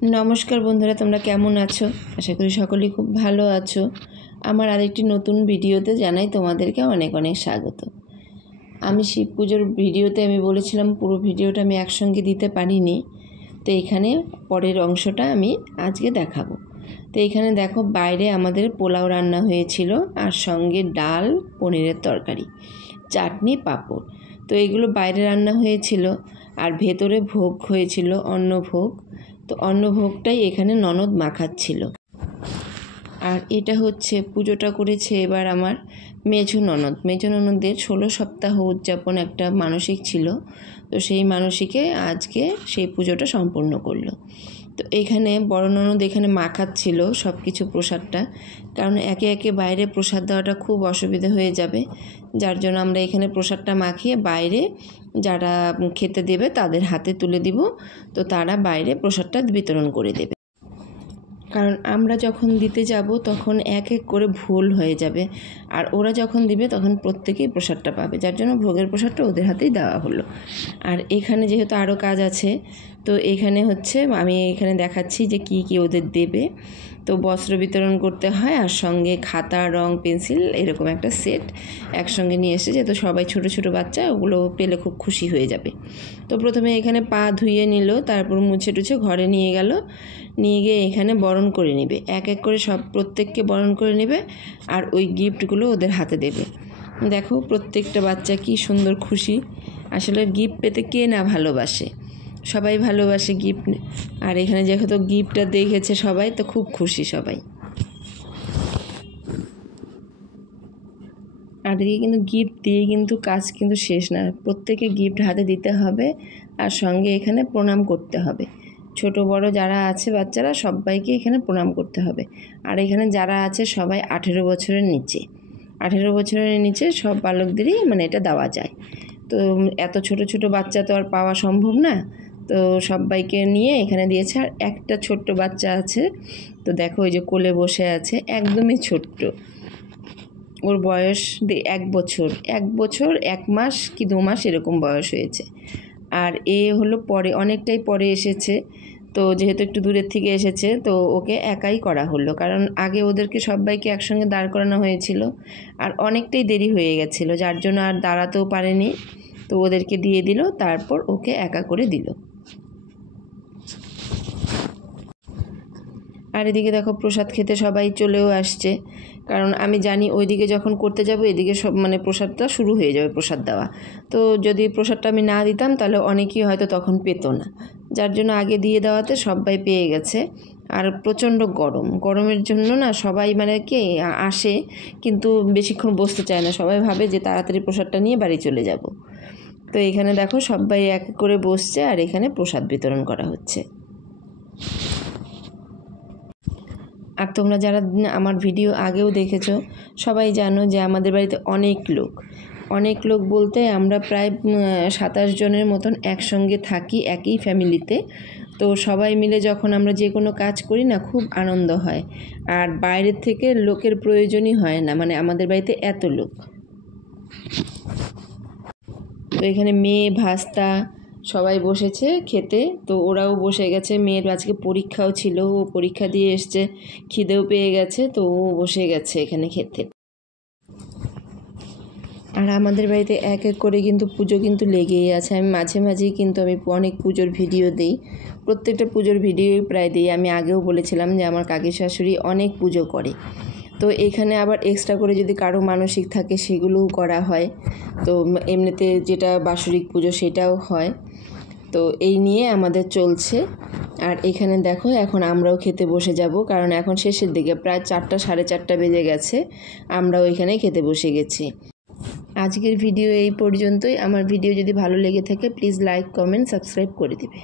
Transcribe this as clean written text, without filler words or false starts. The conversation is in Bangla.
নমস্কার বন্ধুরা, তোমরা কেমন আছো? আশা করি সকলেই খুব ভালো আছো। আমার আরেকটি নতুন ভিডিওতে জানাই তোমাদেরকে অনেক অনেক স্বাগত। আমি শিব পুজোর ভিডিওতে আমি বলেছিলাম পুরো ভিডিওটা আমি একসঙ্গে দিতে পারিনি, তো এখানে পরের অংশটা আমি আজকে দেখাবো। তো এখানে দেখো, বাইরে আমাদের পোলাও রান্না হয়েছিল আর সঙ্গে ডাল, পনিরের তরকারি, চাটনি, পাঁপড়। তো এগুলো বাইরে রান্না হয়েছিল আর ভেতরে ভোগ হয়েছিল, অন্নভোগ। তো অন্নভোগটাই এখানে ননদ মাখাচ্ছিল। আর এটা হচ্ছে পুজোটা করেছে এবার আমার মেজো ননদের 16 সপ্তাহ উদযাপন একটা মানসিক ছিল, তো সেই মানসিকে আজকে সেই পুজোটা সম্পূর্ণ করলো। তো এখানে বড় ননদ এখানে মাখাচ্ছিল সব কিছু প্রসাদটা, কারণ একে একে বাইরে প্রসাদ দেওয়াটা খুব অসুবিধা হয়ে যাবে, যার জন্য আমরা এখানে প্রসাদটা মাখিয়ে বাইরে যারা খেতে দেবে তাদের হাতে তুলে দিব। তো তারা বাইরে প্রসাদটা বিতরণ করে দেবে, কারণ আমরা যখন দিতে যাব তখন এক এক করে ভুল হয়ে যাবে, আর ওরা যখন দিবে তখন প্রত্যেকেই প্রসাদটা পাবে, যার জন্য ভোগের প্রসাদটা ওদের হাতেই দেওয়া হলো। আর এখানে যেহেতু আরও কাজ আছে, তো এখানে হচ্ছে আমি এখানে দেখাচ্ছি যে কি কি ওদের দেবে। তো বস্ত্র বিতরণ করতে হয়, আর সঙ্গে খাতা, রং, পেন্সিল এরকম একটা সেট একসঙ্গে নিয়ে এসেছে, যেহেতু সবাই ছোট ছোট বাচ্চা, ওগুলো পেলে খুব খুশি হয়ে যাবে। তো প্রথমে এখানে পা ধুইয়ে নিল, তারপর মুছে টুছে ঘরে নিয়ে গেল, নিয়ে গিয়ে এখানে বরণ করে নেবে, এক এক করে সব প্রত্যেককে বরণ করে নেবে আর ওই গিফটগুলো ওদের হাতে দেবে। দেখো প্রত্যেকটা বাচ্চা কি সুন্দর খুশি। আসলে গিফট পেতে কে না ভালোবাসে, সবাই ভালোবাসে গিফট। আর এখানে যেহেতু গিফটটা দেখেছে সবাই, তো খুব খুশি সবাই। আর এদিকে কিন্তু গিফট দিয়ে কিন্তু কাজ কিন্তু শেষ না, প্রত্যেকে গিফট হাতে দিতে হবে আর সঙ্গে এখানে প্রণাম করতে হবে। ছোট বড় যারা আছে বাচ্চারা সবাইকে এখানে প্রণাম করতে হবে। আর এখানে যারা আছে সবাই 18 বছরের নিচে, 18 বছরের নিচে সব বালকদেরই মানে এটা দেওয়া যায়। তো এত ছোট ছোট বাচ্চা তো আর পাওয়া সম্ভব না, তো সবাইকে নিয়ে এখানে দিয়েছে। আর একটা ছোট্ট বাচ্চা আছে, তো দেখো ওই যে কোলে বসে আছে, একদমই ছোট্ট, ওর বয়স 1 বছর 1 মাস কি 2 মাস এরকম বয়স হয়েছে। আর এ হলো পরে, অনেকটাই পরে এসেছে, তো যেহেতু একটু দূরের থেকে এসেছে তো ওকে একাই করা হলো, কারণ আগে ওদেরকে সবাইকে একসঙ্গে দাঁড় করানো হয়েছিল আর অনেকটাই দেরি হয়ে গেছিলো, যার জন্য আর দাঁড়াতেও পারেনি। তো ওদেরকে দিয়ে দিল, তারপর ওকে একা করে দিল। আর এদিকে দেখো প্রসাদ খেতে সবাই চলেও আসছে, কারণ আমি জানি ওইদিকে যখন করতে যাব এদিকে সব মানে প্রসাদটা শুরু হয়ে যাবে, প্রসাদ দেওয়া। তো যদি প্রসাদটা আমি না দিতাম তাহলে অনেকেই হয়তো তখন পেতো না, যার জন্য আগে দিয়ে দেওয়াতে সবাই পেয়ে গেছে। আর প্রচণ্ড গরমের জন্য না সবাই মানে কি আসে, কিন্তু বেশিক্ষণ বসতে চায় না, সবাই ভাবে যে তাড়াতাড়ি প্রসাদটা নিয়ে বাড়ি চলে যাব। তো এখানে দেখো সবাই এক করে বসছে আর এখানে প্রসাদ বিতরণ করা হচ্ছে। আর তোমরা যারা আমার ভিডিও আগেও দেখেছো সবাই জানো যে আমাদের বাড়িতে অনেক লোক বলতে আমরা প্রায় 27 জনের মতন একসঙ্গে থাকি একই ফ্যামিলিতে। তো সবাই মিলে যখন আমরা যে কোনো কাজ করি না, খুব আনন্দ হয়, আর বাইরের থেকে লোকের প্রয়োজনই হয় না, মানে আমাদের বাড়িতে এত লোক। তো এখানে মেয়ে, ভাস্তা সবাই বসেছে খেতে, তো ওরাও বসে গেছে। মেয়ের আজকে পরীক্ষাও ছিল, ও পরীক্ষা দিয়ে এসছে, খিদেও পেয়ে গেছে, তো ও বসে গেছে এখানে খেতে। আর আমাদের বাড়িতে এক এক করে কিন্তু পুজো কিন্তু লেগেই আছে। আমি মাঝে মাঝেই কিন্তু আমি অনেক পুজোর ভিডিও দিই, প্রত্যেকটা পুজোর ভিডিওই প্রায় দিই। আমি আগেও বলেছিলাম যে আমার কাকি শাশুড়ি অনেক পুজো করে, তো এখানে আবার এক্সট্রা করে যদি কারো মানসিক থাকে সেগুলোও করা হয়। তো এমনিতে যেটা বাৎসরিক পুজো সেটাও হয়। তো এই নিয়ে আমাদের চলছে। আর এখানে দেখো এখন আমরাও খেতে বসে যাব, কারণ এখন শেষের দিকে প্রায় 4টা 4:30 বেজে গেছে, আমরাও এখানে খেতে বসে গেছি। আজকের ভিডিও এই পর্যন্তই। আমার ভিডিও যদি ভালো লেগে থাকে প্লিজ লাইক, কমেন্ট, সাবস্ক্রাইব করে দিবে।